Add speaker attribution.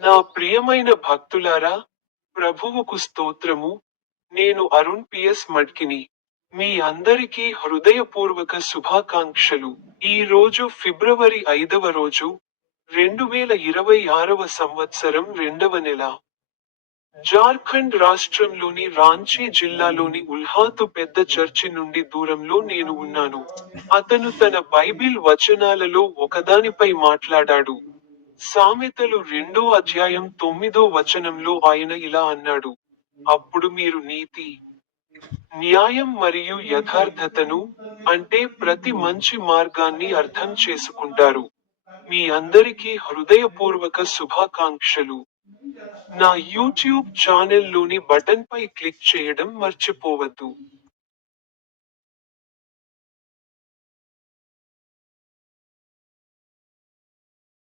Speaker 1: నా ప్రియమైన భక్తులారా ప్రభువుకు స్తోత్రము. నేను అరుణ్ పిఎస్ మడ్కిని. మీ అందరికీ హృదయపూర్వక శుభాకాంక్షలు. ఈ రోజు ఫిబ్రవరి ఐదవ రోజు రెండు వేల ఇరవై ఆరవ సంవత్సరం రెండవ నెల. జార్ఖండ్ రాష్ట్రంలోని రాంచీ జిల్లాలోని ఉల్హాతు పెద్ద చర్చి నుండి దూరంలో నేను ఉన్నాను. అతను తన బైబిల్ వచనాలలో ఒకదానిపై మాట్లాడాడు. సామెతలు రెండో అధ్యాయం తొమ్మిదో వచనంలో ఆయన ఇలా అన్నాడు. అప్పుడు మీరు నీతి న్యాయం మరియు యథార్థతను అంటే ప్రతి మంచి మార్గాన్ని అర్థం చేసుకుంటారు. మీ అందరికీ హృదయపూర్వక శుభాకాంక్షలు. నా యూట్యూబ్ ఛానల్లోని బటన్పై క్లిక్ చేయడం మర్చిపోవద్దు.